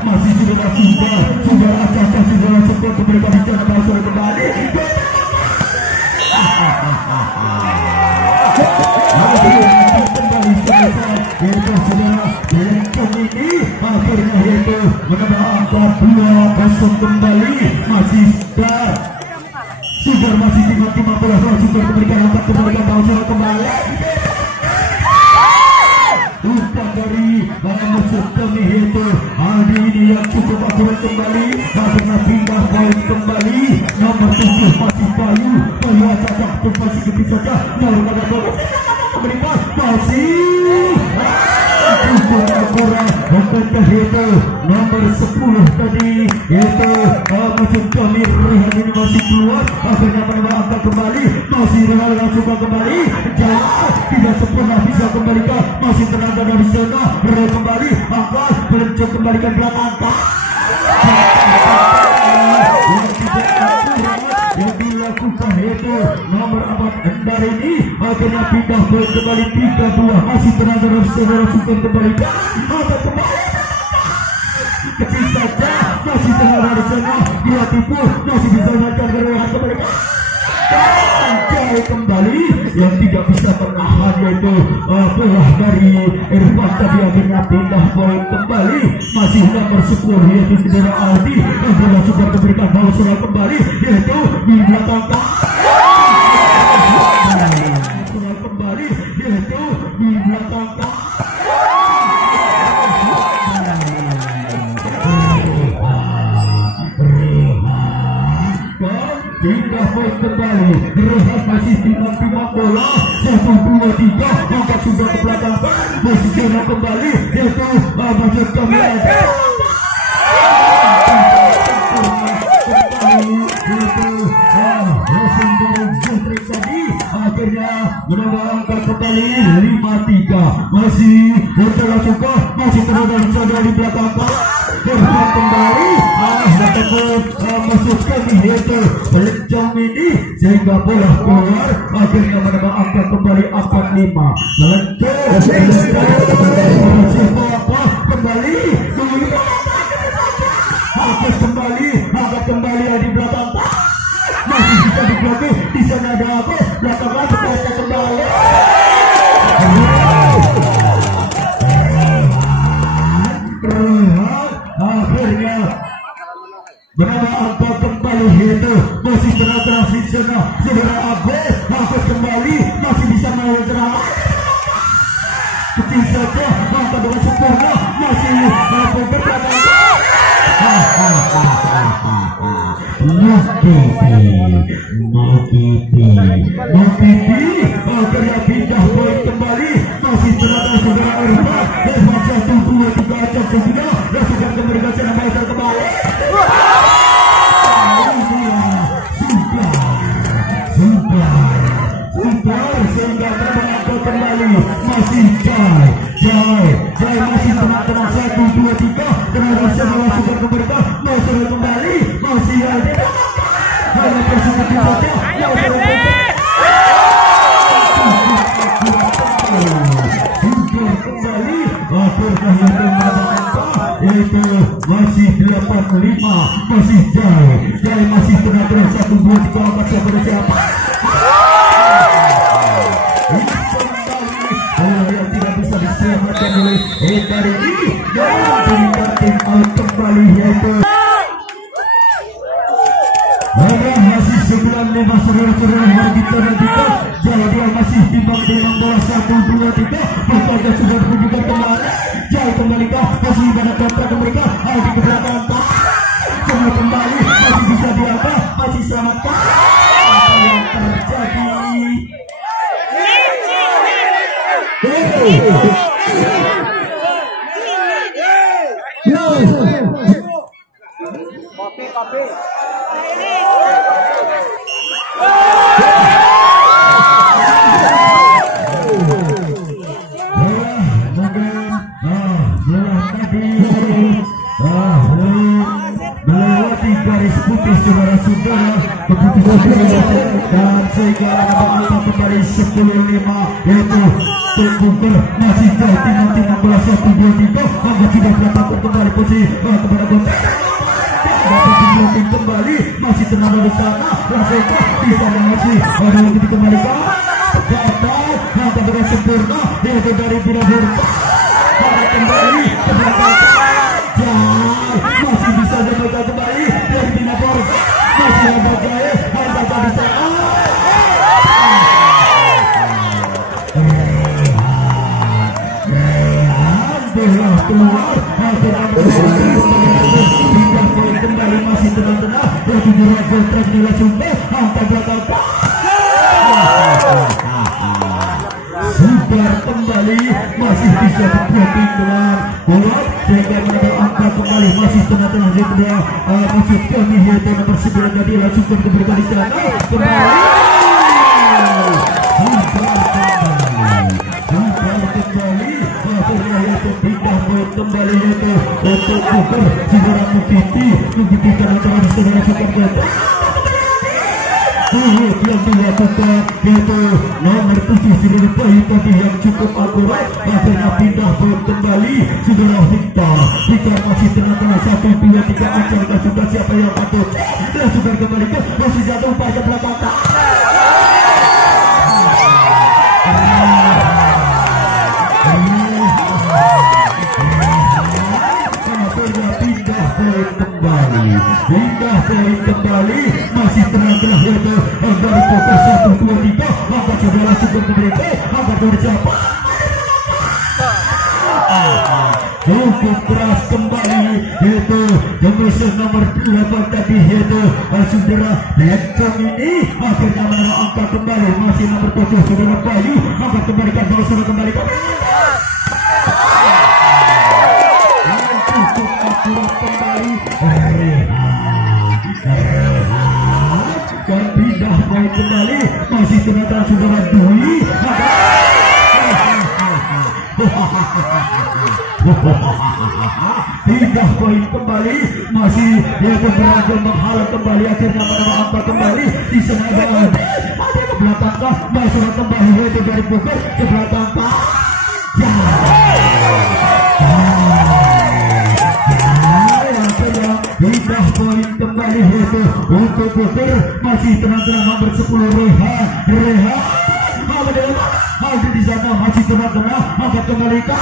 Masih sudah acak-acak sudah support mereka bicara bahasa kembali. Kembali selesai yaitu saudara Bentong ini akhirnya yaitu menambah angka 2-0 kembali. Masih Sugar masih 15 Sugar memberikan angka kembalikan bahasa kembali. Umpan dari musuh kami yaitu Aldi ini yang cukup akurat kembali karena pindah poin kembali. Nomor 7 masih Bayu acak masih kepis saja nomor pada bola memberikan masih cukup akurat untuk itu nomor 10 tadi yaitu musuh kami Rehan ini masih keluar akhirnya menambah angka kembali. Masih Rehan langsung kembali jauh tidak sempurna bisa kembalikan masih tenaga dari sana Rehan kembali angkat berencana kembalikan belakang yang dilakukan yaitu nomor 4 Endar ini akhirnya pindah kembali 3-2 masih tenaga dari saudara suka kembalikan angkat kembali kecil saja masih tenaga dari sana dia tipu masih bisa menaikkan Rehan kembalikan jauh kembali yang tidak bisa menahan yaitu bola dari Irfan tadi akhirnya pindah poin kembali. Masih nomor 10 yaitu saudara Aldi yang bola sudah diberikan bola sudah kembali yaitu di belakang sudah kembali yaitu di belakang pindah poin kembali. Rehan masih timbang bola 1-2-3 angkat sudah ke belakang masih zona kembali yaitu masuk kembali akhirnya menambah angka kembali 5-3 masih setelah suka masih terhadap saudara di belakang Irfan kembali masuk kami yaitu Bentong ini sehingga bola keluar akhirnya menambah angka kembali 4-5 kembali angkat kembali di belakang masih bisa diblokir di sana ada apa belakang kembali akhirnya menambah angka kembali yaitu masih tengah di sana saudara Abe angkat kembali masih bisa melawan serangan kecil saja angka dengan sempurna masih berkata akhirnya pindah poin kembali masih tengah saudara Irfan 1-2-3 acak sudah dan sudah memberikan serangan bahasa kembali sehingga terbentuk kembali masih Jai masih tenang 1-2-3 terhadap semua super kembalikan masih kembali masih ada hanya persekutu saja kembali akhirnya yaitu masih 8-5 masih Jai masih tenang 1-2-3 siapa yang tidak bisa diselamatkan oleh dari ini yang memberikan tim out kembali yaitu masih 9-5 saudara-saudara yang kita nantikan Jai dia masih timbang bola 1-2-3 bersaja sudah menunjukkan kembali Jai kembalikan masih pada kontra mereka Aldi ke belakang semua kembali masih bisa diangkat masih selamatkan apa yang terjadi kopi dan sehingga angka kembali 10-5 yaitu Tungguker masih jadi nanti 16-1-2-3 angka sudah berangkat kembali posisi kepada Gonta kembali masih tenaga di sana langsung di sana masih ada lagi dikembalikan gatal angka dengan sempurna yaitu dari Bina Burta kembali ke belakang masih bisa jaga kembali dari Bina Burta masih ada Jaya angka di sana keluar kembali masih tenang-tenang dan tujuan kontrak dilangsungkan angka belakang Subar kembali masih bisa diblocking dengan kuat sehingga menambah angka kembali masih tenang-tenang di kedua musuh kami yaitu nomor 9 tadi langsungkan keberkan di sana kembali kembali yaitu untuk buker Sidara Mukiti karena saudara Soekarno yang dilakukan yaitu nomor 7 Sidara Bayi tadi yang cukup akurat akhirnya pindah kembali Sidara Victor masih tenang-tenang 1, 2, 3 ancang dan sudah siapa yang patut dan sudah kembali ke posisi jatuh pada belakang pindah poin kembali masih tenang-tenang yaitu dari pokok 1, 2, 3 angkat sudah langsung berhenti angkat berjapa cukup keras kembali yaitu jenis nomor 8 tadi yaitu saudara Beckham ini akhirnya menambah angka kembali masih nomor 7 saudara Bayu angkat kembalikan baru sudah kembalikan cukup akurat kembali dan pindah poin kembali masih tenang saudara Dwi pindah poin kembali masih yaitu berhasil menghalang kembali akhirnya menambah angka kembali di sana ada ke belakang kah masuk kembali yaitu dari Bogor ke belakang kah pindah poin kembali yaitu untuk Bogor masih tenang-tenang nomor 10 Reha ada di sana masih tenang-tenang angkat kembali ke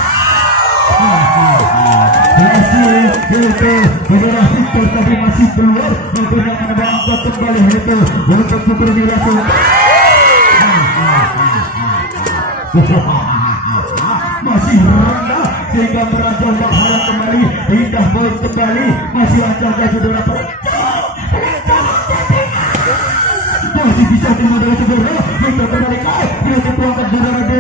masih yaitu saudara Victor tadi masih keluar akhirnya menambah angkat kembali yaitu untuk Bogor dilangsung masih rendah sehingga merajau menghalang kembali pindah poin kembali masih ancang dan saudara masih bisa terima dari saudara kita kembali kau dia ketuangkan saudara D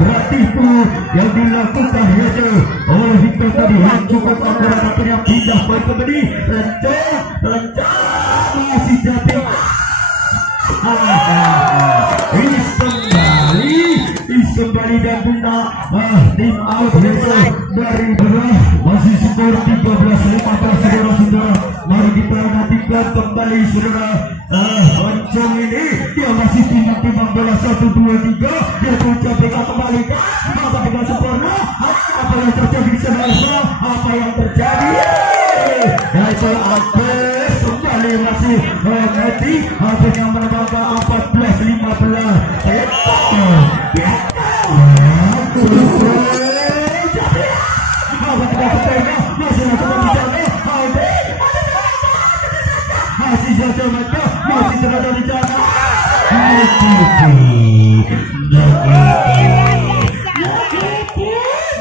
berarti itu yang dilakukan yaitu oleh Victor tadi yang cukup akurat akhirnya pindah poin kembali rencana masih jadi kembali dan bunda tim out yaitu dari belah masih skor 13-15 saudara-saudara mari kita nantikan kembali saudara Oncom ini dia masih timbang-timbang bola 1, 2, 3 dia coba pegang kembali apa dengan sempurna apa yang terjadi di sana apa yang terjadi yaitu Abes kembali masih Meti akhirnya menambah 14-15 masih jatuh mata masih terada di sana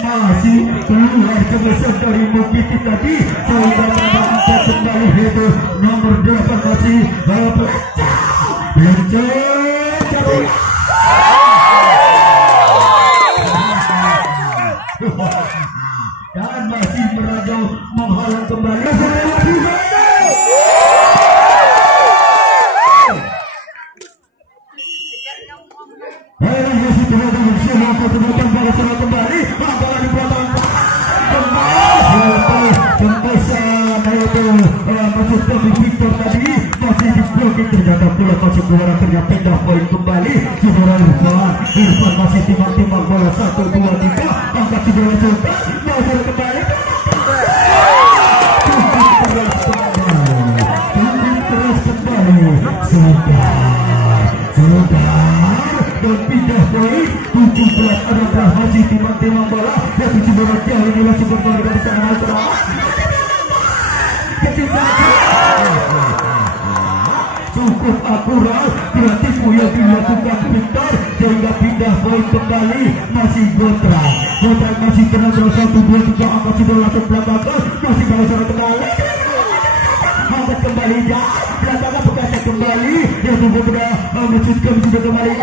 masih keluar kebesar dari Mukiti tadi sehingga menambah kembali itu nomor 8 masih dan masih merajau menghalang kembali kembali Victor tadi masih diblokir, ternyata bola masih keluar, akhirnya pindah poin kembali. Saudara Irfan masih timbang-timbang bola 1, 2, 3, angkat si bola sultan, masuk kembali. Terus kembali dan pindah poin 17-16, masih timbang-timbang bola, dan si bola jauh ini langsung kembali dari sana. Cukup akurat kreatif yang dilakukan Victor sehingga pindah poin kembali. Masih Gotrak masih tenang, 1, 2, 3, angkat si bola ke belakang, masih bawa sana kembali, angkat kembali jauh belakangan, berkaca kembali, yaitu sudah mencutkan sudah kembali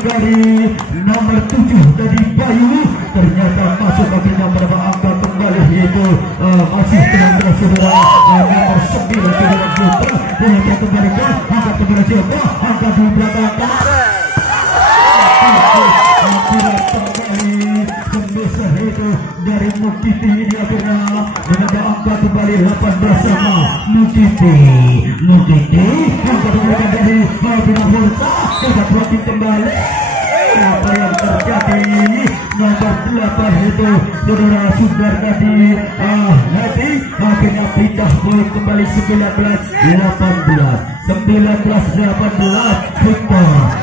dari nomor 7 dari Bayu, ternyata masuk akhirnya pada angka kembali, yaitu masih tenang saudara nomor 9 saudara Putra, boleh kembalikan, angkat kembali siapa, angkat di belakang kembali sebesar itu dari Mukiti. Ini akhirnya menambah angka kembali 18 sama Mukiti angkat kembali dari Bina Forza, angkat makin kembali. Apa yang terjadi? Nomor 8 itu saudara Sundar tadi akhirnya pindah poin kembali 19-18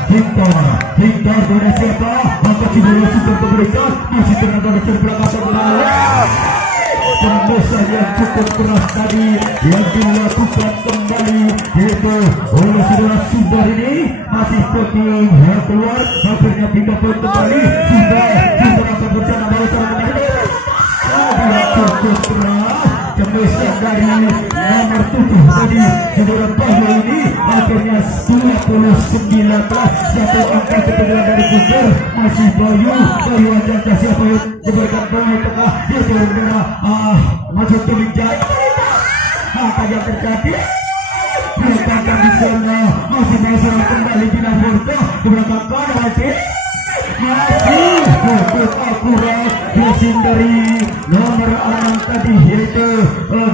Victor dari siapa? Angkat si bola Sundar kembalikan, masih ternyata dari belakang kembali. Tembasan yang cukup keras tadi yang dilakukan kembali yaitu oleh saudara Sundar, ini masih penting keluar, akhirnya pindah poin kembali. Sundar akan bersama baru serangan cukup keras. Tembasan dari nomor 7 tadi saudara Bayu ini akhirnya 20-19, satu angka kedua dari Sundar. Masih Bayu aja siapa yang diberikan bola tengah, yaitu saudara masuk ke Wijaya. Apa yang terjadi? Letakkan di sana, masih masalah kembali Bina Forza ke belakang kanan lagi. Masih cukup akurat crossing dari nomor 6 tadi, yaitu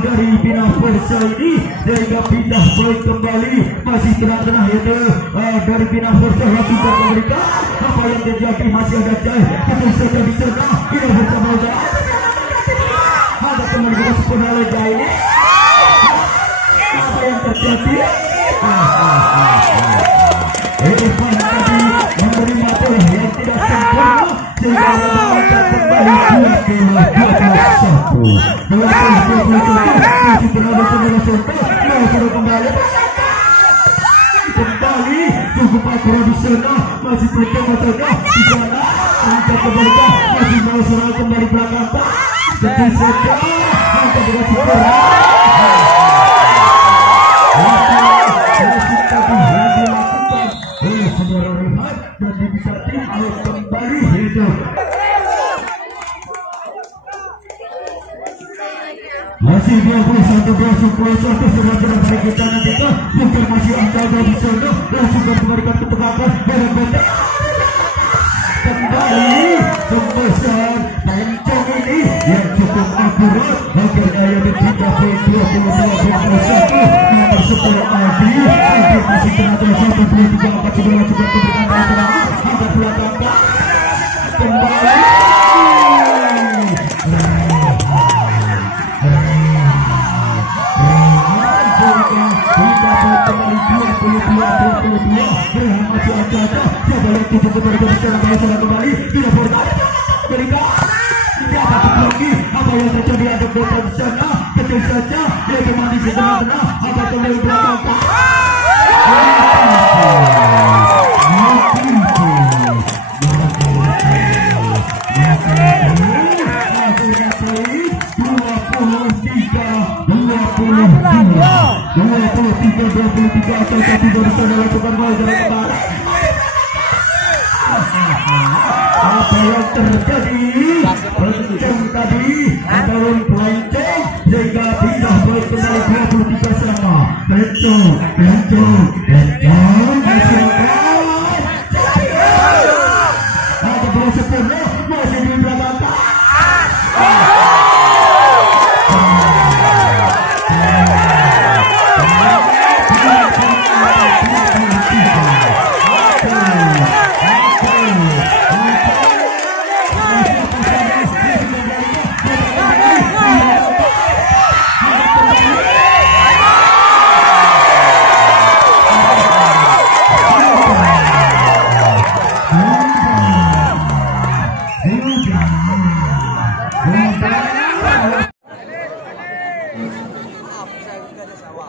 dari Bina Forza ini sehingga pindah poin kembali. Masih tengah-tengah yaitu dari Bina Forza langsung memberikan. Apa yang terjadi? Masih ada Jai itu saja di sana. Bina Forza Moza ada kembali ke sepuluh lega ini. Apa yang terjadi? Irfan tadi menerima bola yang tidak sempurna sehingga mengangkat kembali 20-21 kembali cukup akurat di sana. Masih pertama saja di sana, angkat kembali masih mau serang kembali belakang tentu saja angkat dengan super saudara Rehat dan bisa tim out kembali hidup. Masih 21-21 sebenarnya dari kita nantikan bukan masih angka di sana, langsung kembalikan ke tengah dan benar kembali sebesar pencong ini yang cukup akurat. Akhirnya yang dipindah ke 22-21 nomor 10 Adi masih kena terus 1-2-3 angkat segala cukup keberikan dari serangan angkat belakang kembali kembali 22-22 masih ada siapa yang tutup kembali ke serangan kembali tidak bertahan berikan tidak dapat lagi. Apa yang terjadi? Ada bola di sana kecil saja dia cuma di tengah-tengah apa kembali belakang apa yang terjadi? Penceng tadi adalah pelenceng sehingga pindah poin kembali 23 sama penceng ada bola sempurna masih di belakang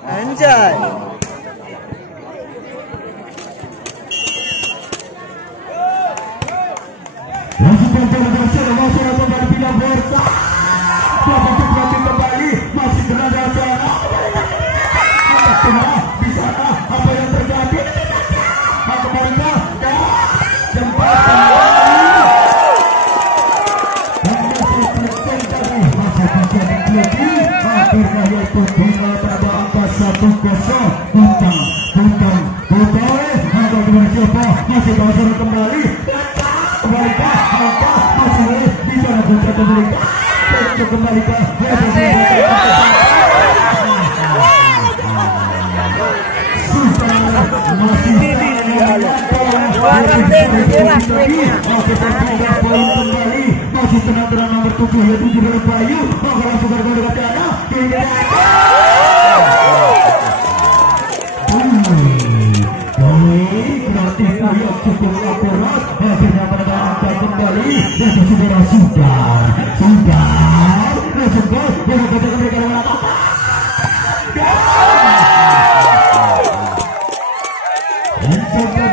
Anjay. kembali masih berada di sana apa yang terjadi kembali akhirnya yaitu final pada angka 1-0 Bintang siapa masih bangsa kembali angka masih di sana putra kembali masih tenang nomor 7 yaitu Jibril Bayu langsung bergol ke dana berarti Bayu cukup akurat akhirnya pada angka kembali dan sudah langsung gol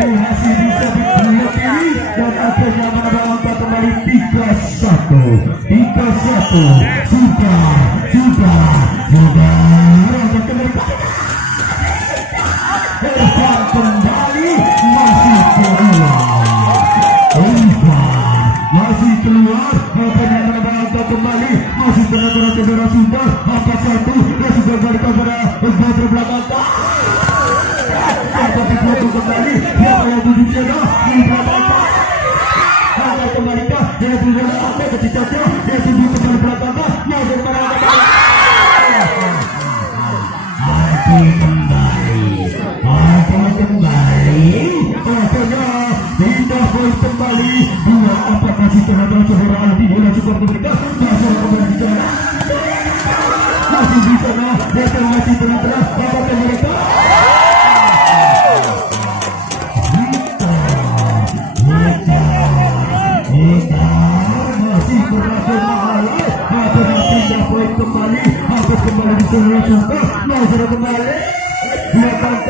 tadi masih bisa dipelajari dan akhirnya menambah angka kembali 3-1 sudah Raja kembali kembali masih keluar akhirnya menambah angka kembali masih tenaga saudara sudah angka 1 dan sudah balik kepada bater belakang kembali siapa yang duduk sana di belakang angkat kembali kah dia duduk apa kecicatnya dia duduk kembali belakang kah mau kembali akhirnya pindah poin kembali 2-4 masih terhadap saudara Aldi bola cukup memberikan masuk kembali di sana masih di sana dia masih terhadap apakah mereka masih berhasil mengalah akhirnya pindah poin kembali habis kembali di seluruh sumpah masih kembali belakang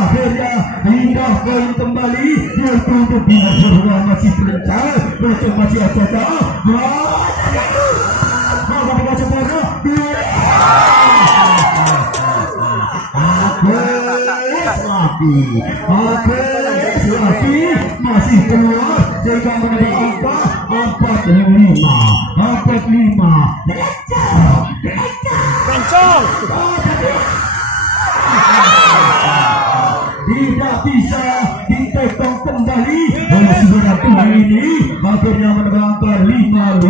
akhirnya pindah poin kembali yaitu untuk Dinas Berhubungan masih berencana besok masih ada masih keluar sehingga menambah angka 45 Kencang. tidak bisa ditekong kembali oleh saudara tua ini akhirnya menambah angka 55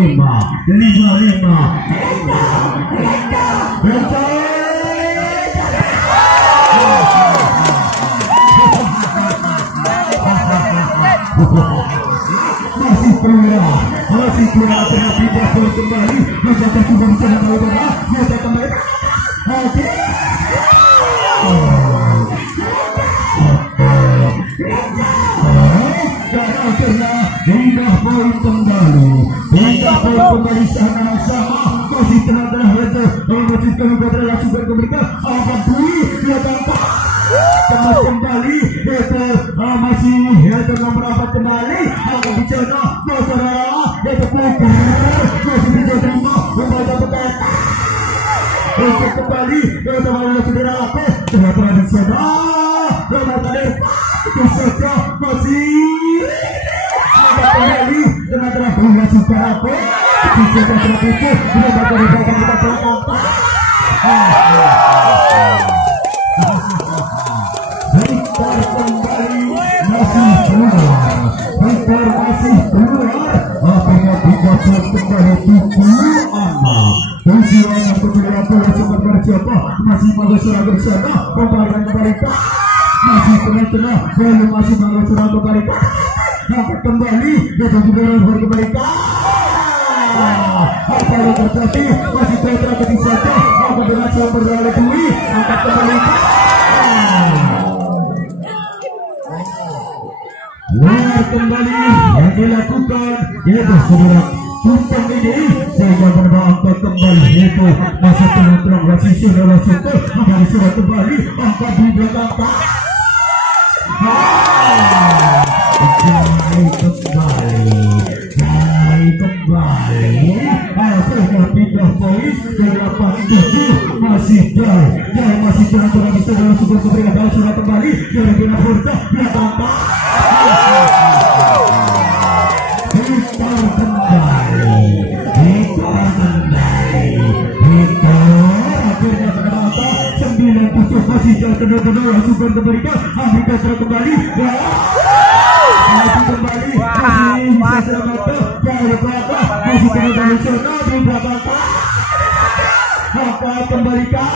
masih keluar tengah pindah poin kembali mencatat sudah bisa menambah masa kembali dan akhirnya pindah poin kembali sama masih tengah itu melanjutkan kepada langsung berkembalikan Abang Dwi dia tampak tengah kembali itu masih itu nomor 4 kembali akan bicara masalah itu putar masih bisa terima membaca pekat untuk kembali ke teman-teman saudara apa sudah pernah di sana teman-teman itu saja masih kembali teman-teman bunga suka apa bisa terima itu sudah bakal kita pelakon Victor kembali masih keluar akhirnya dibaca kembali 7 anak tujuan kedua bola sempat bersiapa masih menggeser bersama pembagian kembali masih tengah-tengah belum masih menggeser kembali dapat kembali dan juga kembali apa yang terjadi masih terjadi saja apa dengan coba berlalu angkat kembali Luar kembali yang dilakukan yaitu saudara tumpang ini sehingga menambah kembali yaitu masih terang masih saudara super kembali sudah kembali angkat di belakang kembali akhirnya pindah poin 87 masih jauh masih terang saudara super super sudah kembali dari Bina Furta belakang masih jauh benar-benar langsung kembalikan Afrika sudah kembali masih kembali masih bisa selamat dari belakang masih kembali sana di belakang akan kembalikan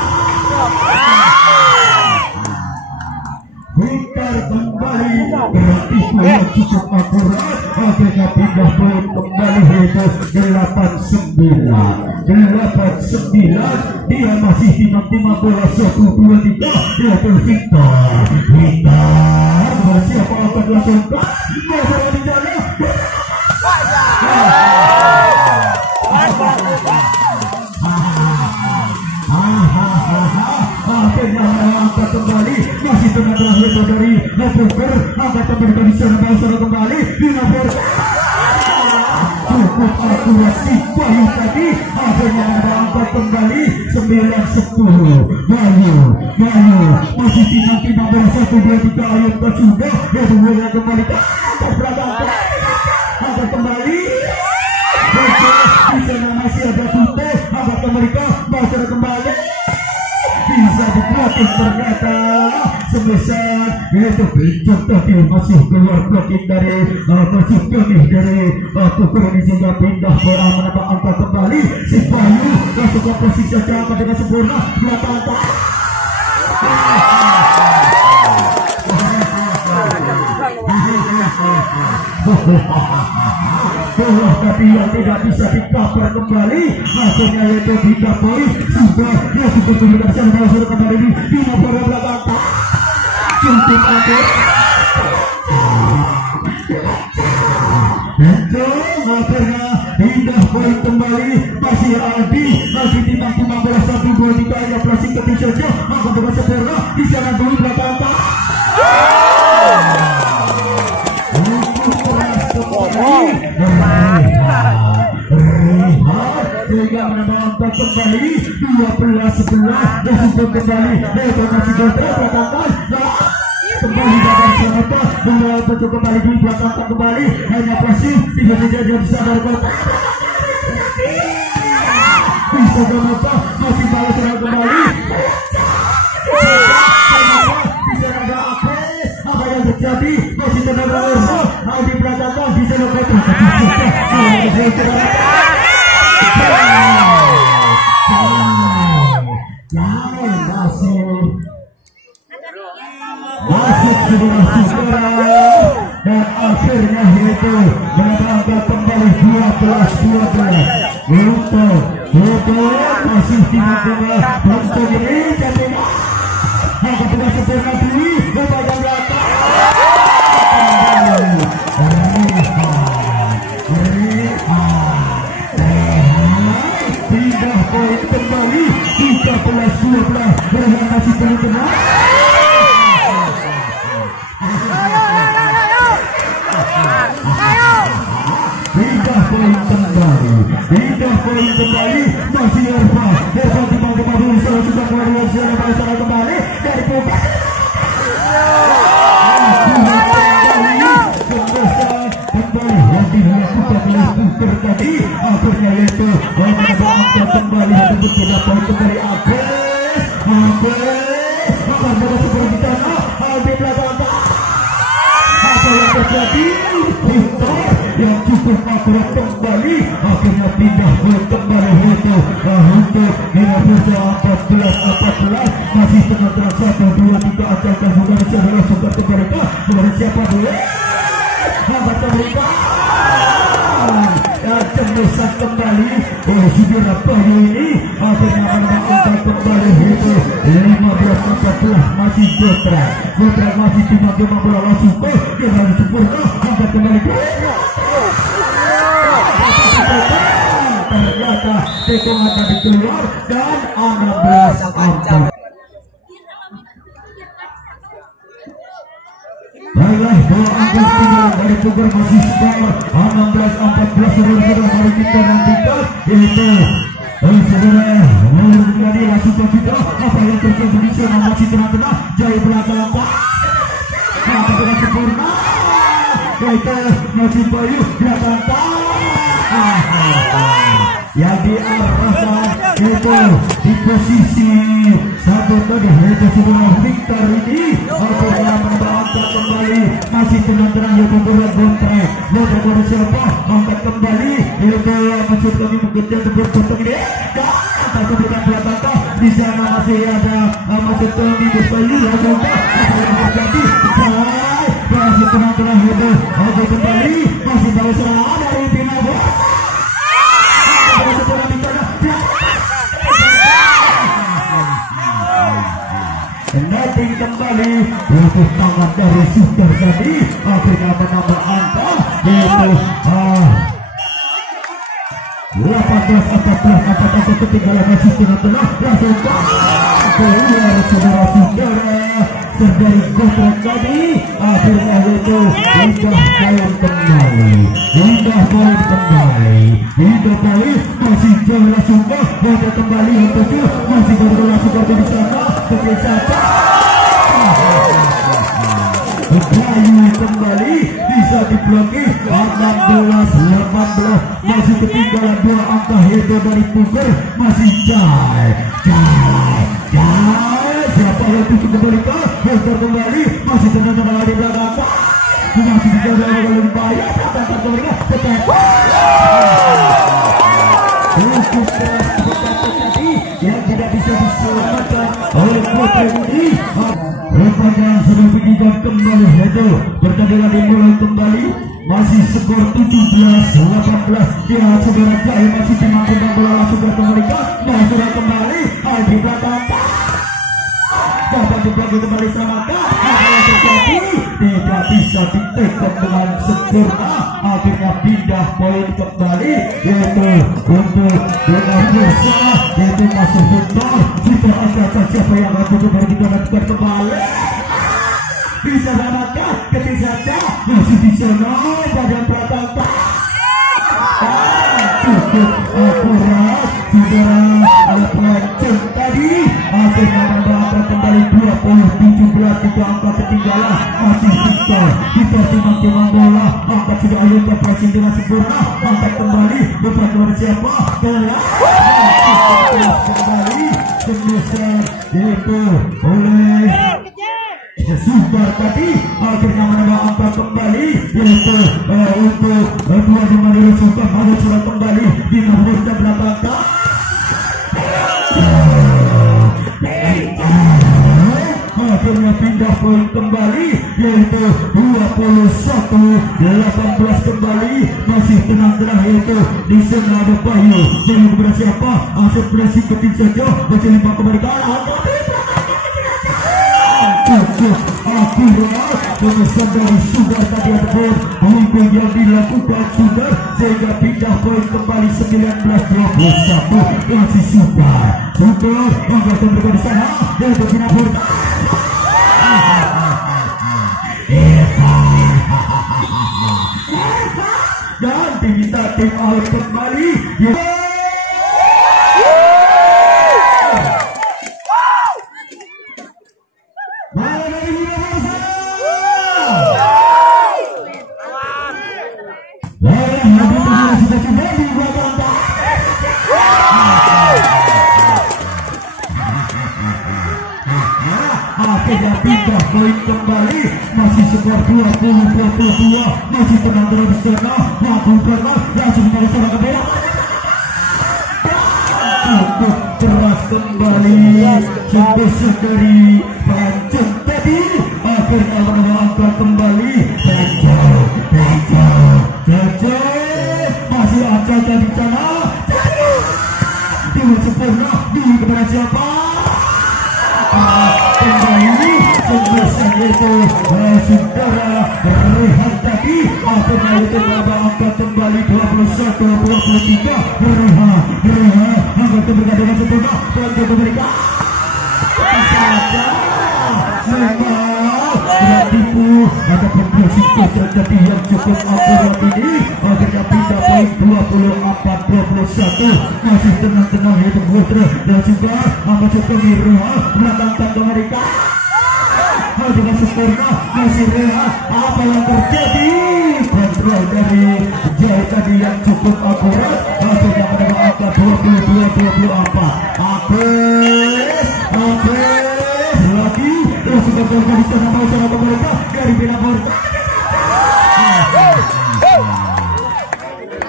Victor kembali berarti yang cukup akurat akhirnya pindah poin kembali yaitu 8-9 dia masih timang-timang bola 1-2-3 yaitu Victor siapa akan dilangsungkan bola di jalan akhirnya angkat kembali masih tenaga hebat dari Napoker angkat kembali dari sana kembali di Napoker cukup akurasi Bayu tadi akhirnya angkat kembali 9-10 Bayu masih timang-timang bola 1-2-3 ayat sudah yaitu bola kembali ke atas belakang angkat kembali di sana masih ada Tute angkat kembali ke bawah kembali bisa diklatih ternyata sebesar yaitu pinjam tadi masih keluar blocking dari persukuni dari Tukur ini sehingga pindah bola menambah angka kembali si Bayu masuk ke posisi saja dengan sempurna belakang bola tapi yang tidak bisa dikaper kembali akhirnya yaitu dikapai sudah dia sudah komunikasi sudah kembali di bola belakang cukup akhir itu akhirnya pindah poin kembali masih Aldi timang-timang bola 1-2-3 yang plastik ketik saja akan dengan sempurna di sana dulu belakang sehingga menambah kembali 12-11 dan sudah kembali masih bertambah kembali dalam siapa mulai bentuk kembali di belakang kembali hanya pasif tidak saja dia bisa berkota bisa berkota masih balas kembali bisa ada apa yang terjadi masih tenaga di belakang bisa berkota masih saudara dan akhirnya yaitu menambah kembali 12-12 untuk masih timang-timang untuk ini jadi maka tidak sempurna diri kepada belakang pindah poin kembali 13-12 berhenti masih tengah pindah poin kembali masih Erva timang kembali sudah kembali dari buka kembali yang dilakukan oleh Buker tadi akhirnya yaitu angkat kembali untuk tidak poin kembali akan berada seperti tanah di belakang apa yang terjadi Victor yang cukup akurat kembali akhirnya pindah kembali itu untuk Indonesia 14 masih tengah 1-2-3 akan juga secara sudah kembali kepada siapa dulu angkat kembali dan cembesan kembali saudara Bayu ini akhirnya menangkap kembali itu 15-14 masih Jotra masih cuma bola langsung ke jalan sempurna angkat kembali ternyata tekungan tadi keluar dan 16-4. Baiklah, bola angkat tinggal dari Pugar masih skor 16-14. Saudara-saudara, mari kita nantikan itu saudara menjadi langsung kita apa yang terjadi di sana masih tengah-tengah jauh belakang dengan sempurna itu masih Bayu belakang yang diarahkan itu di posisi satu tadi itu saudara Victor ini akhirnya mengangkat kembali masih tenang-tenang yaitu bola bontrek bola siapa angkat kembali itu maksud kami mengejar berpotong ini dan atas kebutuhan belakang di sana masih ada maksud kami Bayu langsung apa yang terjadi masih tenang-tenang itu angkat kembali masih baru serangan dari Pinabo Nating kembali untuk tangan dari Suter tadi akhirnya menambah angka yaitu 18-14 ketinggalan masih tengah-tengah langsung keluar saudara-saudara dari kontrak tadi akhirnya itu indah poin kembali masih jauh langsung ke kembali untuk masih baru langsung ke di sana seperti saja Bayu kembali bisa diblokir 16-18 masih ketinggalan 2 angka yaitu dari Pugar masih jai siapa yang bisa kembalikan Pugar kembali masih tenang-tenang di belakang masih dijaga oleh Bayu datang kembali yang tidak bisa diselamatkan oleh Pugar ini rupanya sudah begini kembali itu pertandingan dimulai kembali masih skor 17-18 ya saudara Jaya masih dimangkutkan bola langsung berkembalikan sudah kembali di belakang dapat dibagi kembali selamatkan apa yang terjadi tidak bisa ditekan dengan sempurna akhirnya pindah poin kembali yaitu untuk dengan bursa yaitu masuk Victor kita akan siapa yang akan coba kita lakukan kembali bisa selamatkan ketik saja masih di sana pada belakang cukup akurat saudara ada pelancong tadi akhirnya menambahkan kembali 20-17 tiga angka ketinggalan masih Victor timang bola angkat sudah ayunkan pressing dengan sempurna angkat kembali bukan kepada siapa bola kembali sebesar itu oleh Super tadi akhirnya menambah angka kembali yaitu untuk dua di Madura Super harus sudah kembali di nomor belakang akhirnya pindah poin kembali yaitu 21-18 kembali masih tenang-tenang yaitu di sana ada Bayu dan kepada siapa aset presi ketik saja masih 5 kembali ke arah cukup akurat pemesan dari Sugar tadi ataupun pemimpin yang dilakukan Sugar sehingga pindah poin kembali 19-21 masih Sugar angkat kembali di sana yaitu Pinapur dan diminta tim out kembali akhirnya pindah poin kembali masih skor 20-22 masih tenang terus di sana lakukan langsung kembali sana ke bola cukup keras kembali sebesar dari Pancen tadi akhirnya menangkan kembali masih ada di sana dengan sempurna di kepada siapa yaitu saudara Rehan tadi akhirnya itu angkat kembali 21-23 Rehan angkat kembali dengan sempurna dan memberikan tipu ada progresi terjadi yang cukup akurat ini akhirnya pindah poin 24-21 masih tenang-tenang yaitu Putra dan juga masuk ke Rehan melangkah ke mereka dengan sempurna masih Rehan apa yang terjadi kontrol dari jauh tadi yang cukup akurat akhirnya mendapat angka 22-24 lagi terus sudah terjadi sama mereka dari Bina Porta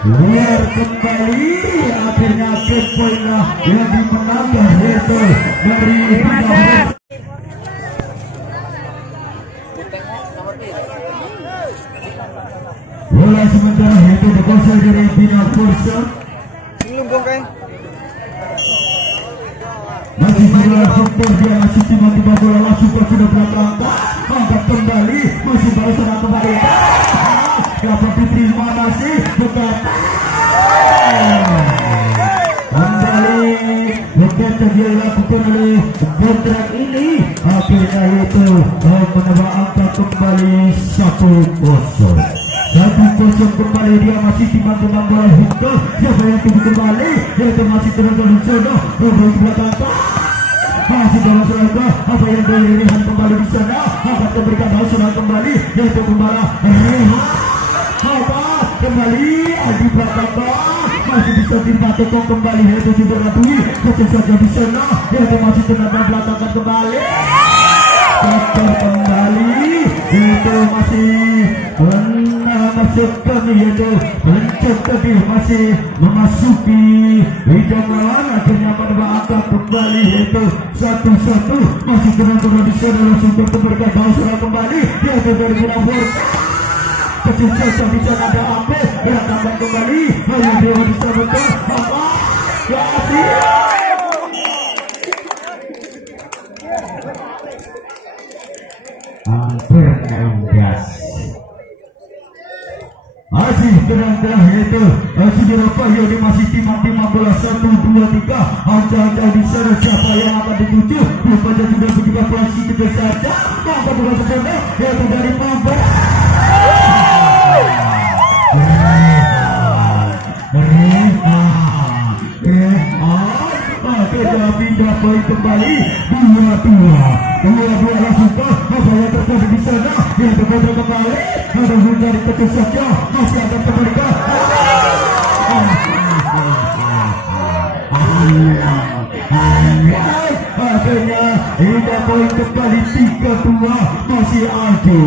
luar kembali akhirnya game point yang dimenangkan yaitu dari Bina Porta. Bola sementara itu dikuasai dari Bina Porta. Masih bola super dia masih tiba-tiba bola langsung sudah belakang angkat kembali masih baru serang kembali dapat diterima masih bukan kembali bukan dia lakukan oleh kontrak ini akhirnya itu menambah angka kembali 1-0 kembali dia masih timbang-timbang bola Hingga siapa yang tunggu kembali yaitu masih terus di sana di belakang masih dalam serangga apa yang Rehan kembali di sana akan memberikan bal serang kembali yaitu kembali Rehan kembali di belakang masih bisa dipatok kembali yaitu juga Dwi kecil saja di sana yaitu masih tenaga belakang kembali itu masih masuk kami yaitu pencet tadi masih memasuki hidung lawan akhirnya menambah angka kembali yaitu 1-1 masih tenang di sana langsung memberikan bal serang kembali yaitu dari Bina Porta kecil saja di sana ada Ambe tambah kembali hanya dia bisa betul hampir ngegas masih tenang-tenang yaitu Saudara Pahyo ini masih timang-timang bola 1-2-3 anda di sana siapa yang akan dituju rupanya sudah berjumpa polisi kita saja maka bola sebenarnya yaitu dari Pambar akhirnya pindah poin kembali 2-2 langsung apa yang terjadi di sana yaitu bola kembali ada dari kecil saja masih akan kembalikan akhirnya hingga poin kembali 3-2 masih Aldi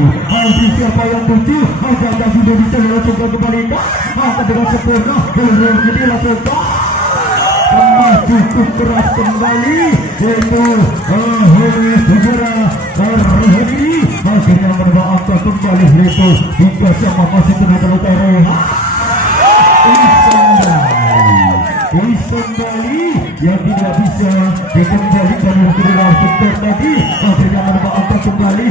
siapa yang tuju agar sudah bisa langsung kembalikan akan dengan sempurna jadi langsung cukup keras kembali yaitu saudara Rohani akhirnya menambah angka kembali yaitu hingga siapa masih tenaga utara kembali yang tidak bisa dikembalikan oleh saudara Victor tadi akhirnya menambah angkat kembali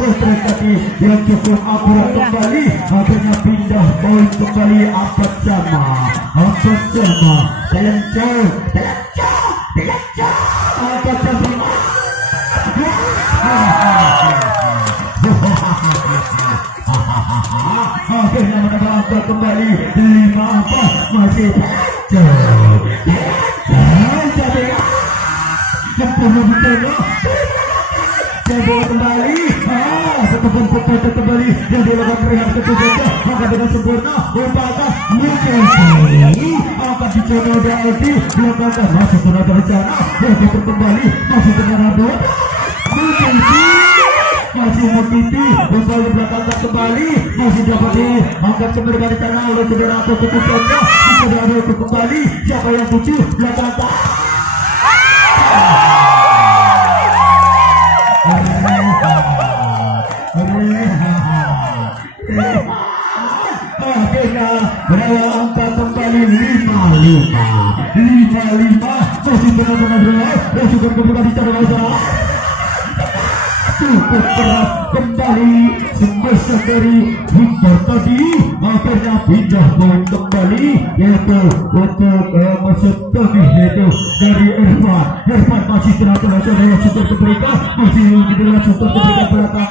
kontra tadi yang cukup akurat kembali akhirnya pindah poin kembali 4 sama telencong angkat sama akhirnya menambah angkat kembali 5-4 masih Jebol kembali setelah kembali yang dilakukan Rehan ketujuhnya maka dengan sempurna apakah mungkin akan dicoba Daudi dilakukan masih tenaga rencana yang kembali masih tenaga dua mungkin masih Mutiti kembali belakang kembali masih dapat diangkat kembali dari tanah oleh saudara atau ketujuhnya saudara itu kembali siapa yang tuju belakang akhirnya berapa angka kembali 5-5 masih benar-benar berat dan juga kembali di cara cukup keras kembali semasa dari Victor tadi akhirnya pindah poin kembali yaitu untuk maksud tadi yaitu dari Irfan masih terus sudah diberikan masih sudah diberikan belakang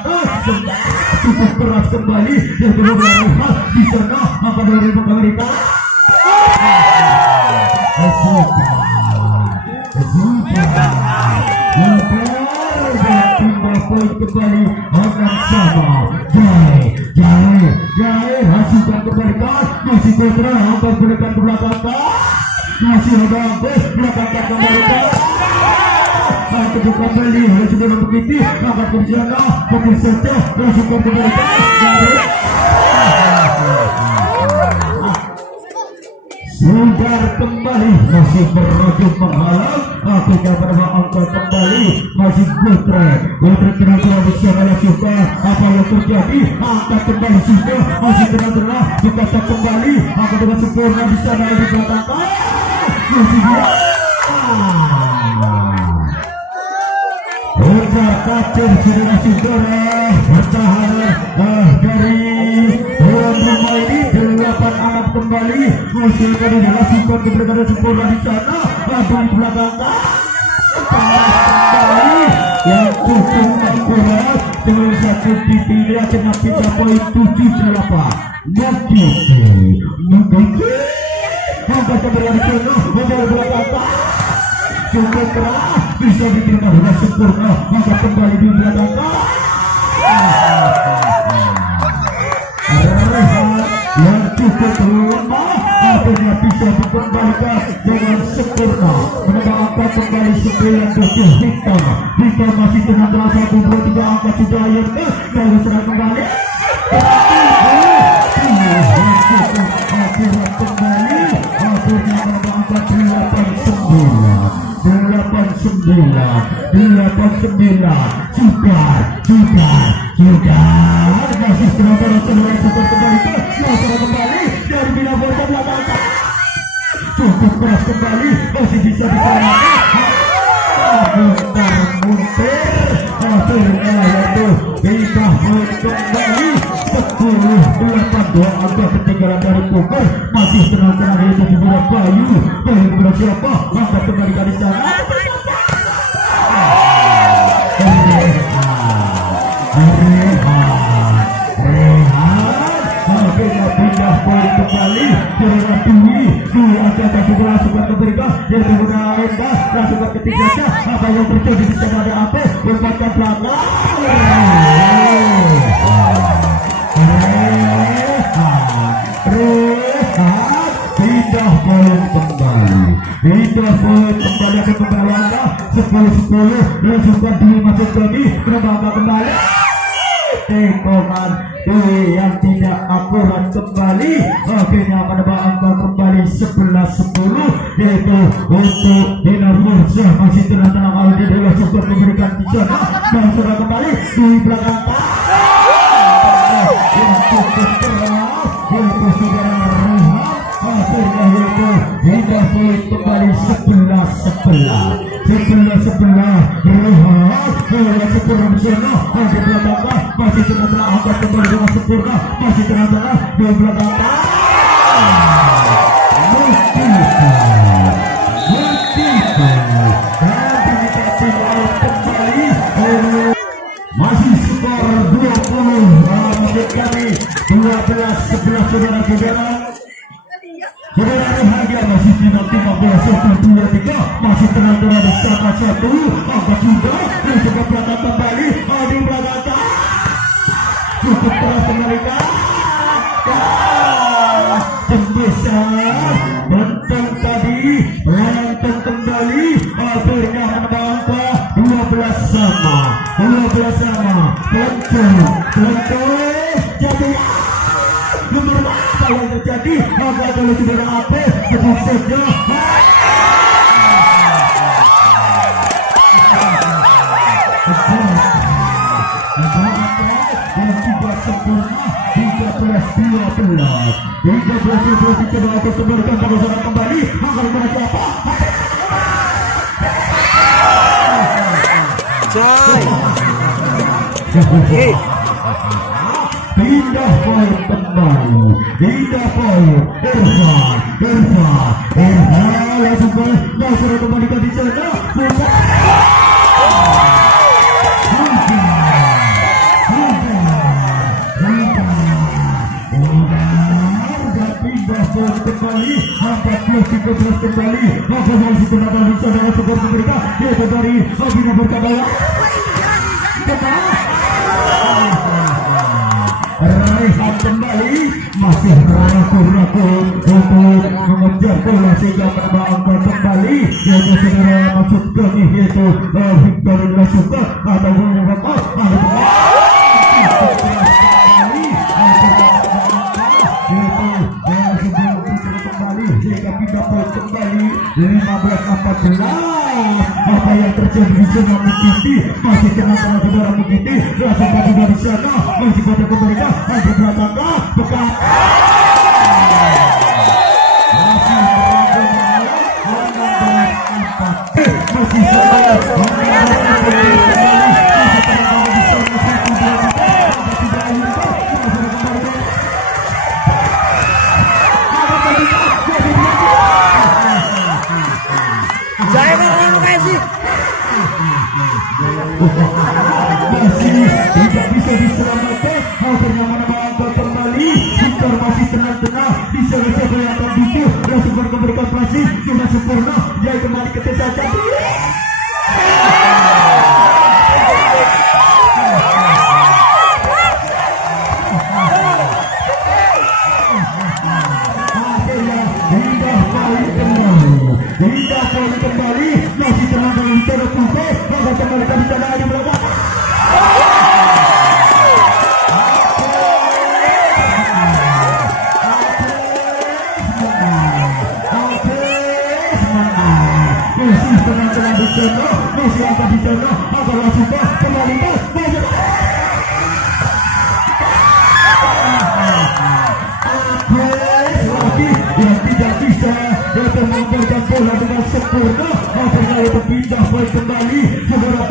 cukup keras kembali yaitu Irfan di sana apa dari Amerika poin kembali akan sama Jai hasilkan kebalikan masih kontra akan berikan ke belakang masih ada belakang kembalikan akan kembali harus sudah begitu akan ke sana mungkin saja hasilkan kebalikan Sudah kembali masih berujung menghalang akhirnya pada angka kembali masih Putra terang bisa suka apa yang terjadi angkat kembali sudah masih terang dikata kembali angkat dengan sempurna bisa naik di belakang masih dia Ujar kacir saudara pertahanan dari rumah ini 8 anak kembali masih akan dilakukan keberkatan sempurna di sana di belakang kembali yang cukup akurat dengan satu dipilih kena 3 poin 78 Nukiti angkat kembali di sana membawa belakang cukup keras bisa diterima dengan sempurna angkat kembali di belakang yang cukup lemah akhirnya bisa dikembalikan dengan sempurna menambah kembali 9-7 Victor masih dengan 1, 2, 3 angka sudah akhirnya kalau serang kembali akhirnya kembali akhirnya menambah 89 masih terus kembali dari bina bola belakang cukup keras kembali masih bisa muntir akhirnya yaitu bisa kembali 10-8 angka ketinggalan dari Puker masih tenang-tenang itu di bawah Bayu siapa angkat kembali dari sana pindah poin kembali karena Dwi akan segera suka keberikan yang kemudian rendah langsung ketiganya apa yang terjadi di sana ada apa berbakat belakang pindah poin kembali ke pembawaannya 10-10 dan suka Dwi masuk lagi kenapa kembali tekoman Dwi yang tidak akurat kembali akhirnya menambah angka kembali 11-10 yaitu untuk Dinar Mursa masih tenang-tenang awal di dewa super memberikan di sana dan sudah kembali di belakang yang cukup keras yaitu saudara Rehan akhirnya yaitu hingga poin kembali 11-11 Rehan sempurna di sana di belakang masih tenang-tenang angkat kembali dengan sempurna masih tenang-tenang di belakang masih skor 20 menit kami 12-11 saudara-saudara Rehan masih final 15-1-2-3 masih tenang-tenang di sana 1 angkat sudah dan juga belakang kembali di belakang cukup keras mereka tembusar benteng tadi benteng kembali akhirnya menambah 12 sama pelan jadi nomor apa yang terjadi agak kalau saudara apa betul saja dan juga sempurna 13-12 coba untuk kembalikan pada saat kembali akan mereka apa Coy pindah poin kembali, pindah poin Irfan langsung ke Nasr kembali di sana kembali 14-13 kembali maka masih tenaga di sana seperti mereka yaitu dari Abina Berkabala Rehan kembali masih ragu-ragu untuk mengejar bola sehingga menambah angka kembali yaitu saudara maksud kami yaitu Victor Nasuka atau kembali 15-14 apa yang terjadi di sana Mukiti masih tenang saudara Mukiti rasakan juga di sana masih pada kembalikan ada belakangnya bekas masih masih tidak bisa diselamatkan akhirnya menambah kembali Victor masih tenang-tenang di sana siapa yang akan bisu langsung memberikan pasir sudah sempurna dia kembali ke tesa jatuh Hingga poin kembali masih tenang dengan bicara putih maka kembali ke sana di belakang masih tenang di sana masih akan di sana akan langsung kembali yang tidak bisa dapat memberikan bola dengan sempurna akhirnya itu pindah poin kembali saudara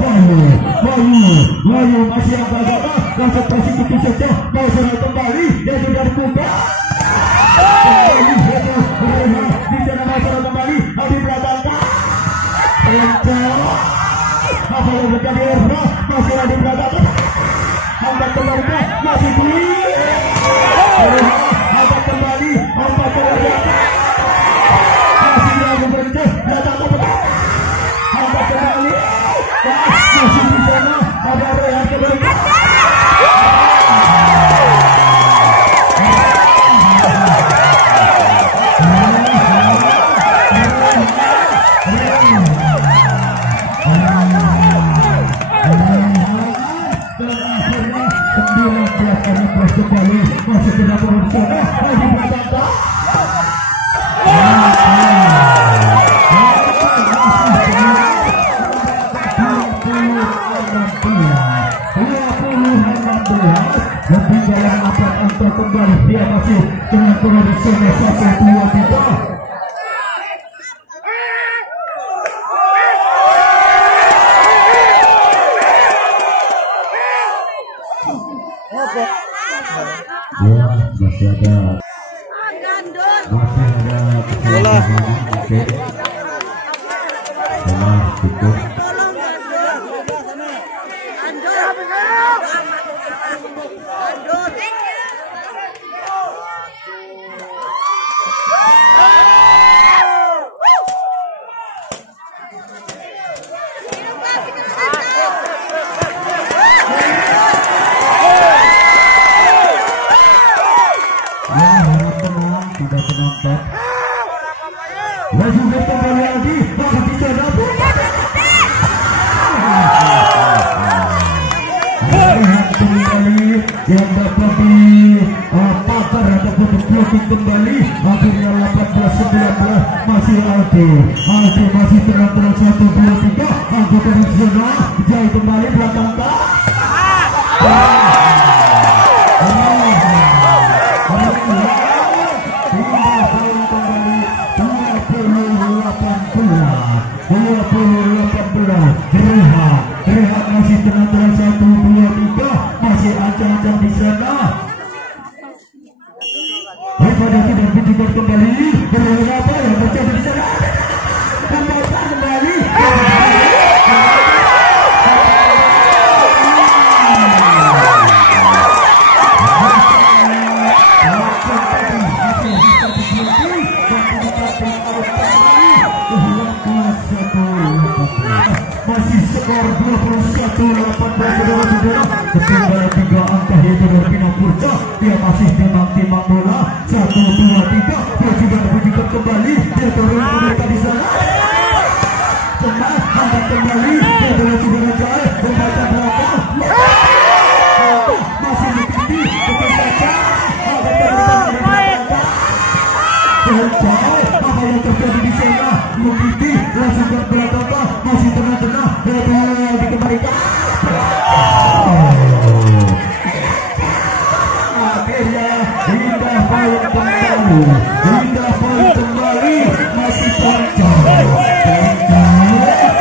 Bayu masih agak-agak langsung kasih itu saja mau serang kembali dan sudah dibuka kembali itu di sana mau serang kembali di belakang apa yang terjadi masih ada di belakang angkat kembali masih di angkat kembali angkat kembali masih lagi berhenti datang ke belakang angkat kembali masih di sana ada Rehan kembali kembali masih tidak berusaha di belakang lebih dalam apat angka kembali dia masih dengan kondisi 1-2-3 masih ada bola cukup lagi kembali lagi masih bisa dapat kembali yang dapat dipakar ataupun diploting kembali akhirnya 18-19 masih Aldi masih tenang-tenang 1-2-3 anggota di sana jauh kembali belakang Rehat masih tenang-tenang 1-2-3 ancang-ancang di sana. Pada tidak ditukar kembali. Berapa yang terjadi di sana? Kembali. Masih skor 21-18. Ketinggalan 3 angka yaitu dari Pinapurca. Dia masih timang-timang bola. 1, 2, 3. Dia juga dipujikan kembali. Dia turun mereka di sana. Tengah angkat kembali. Dia turun juga Rajai. Membaca berapa? Masih tinggi. Betul saja. Apa yang terjadi di sana? Mengikuti langsung ke belakang. Masih tengah-tengah. Dia dikembalikan. Akhirnya Indah poin kembali. Indah poin kembali. Masih panjang.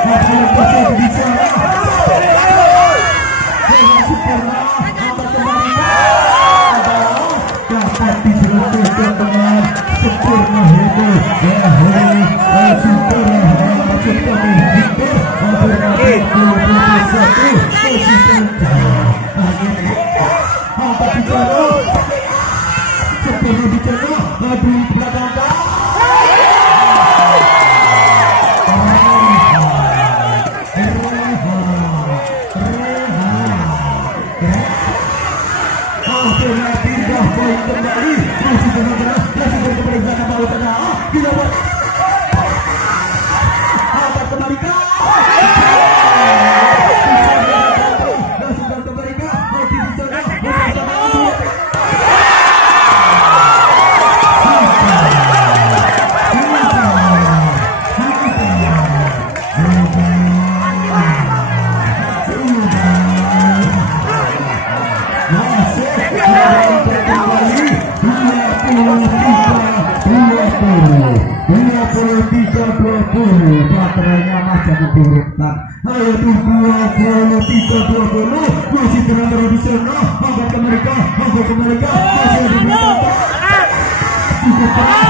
Apa yang terjadi di sana? Dengan Suparna angkat kembali. Dapat diselesaikan dengan sempurna itu. Baterainya masih diturunkan. Ayo 23-20 masih terang di sana. Angkat ke mereka, masih di belakang. Cukup keras.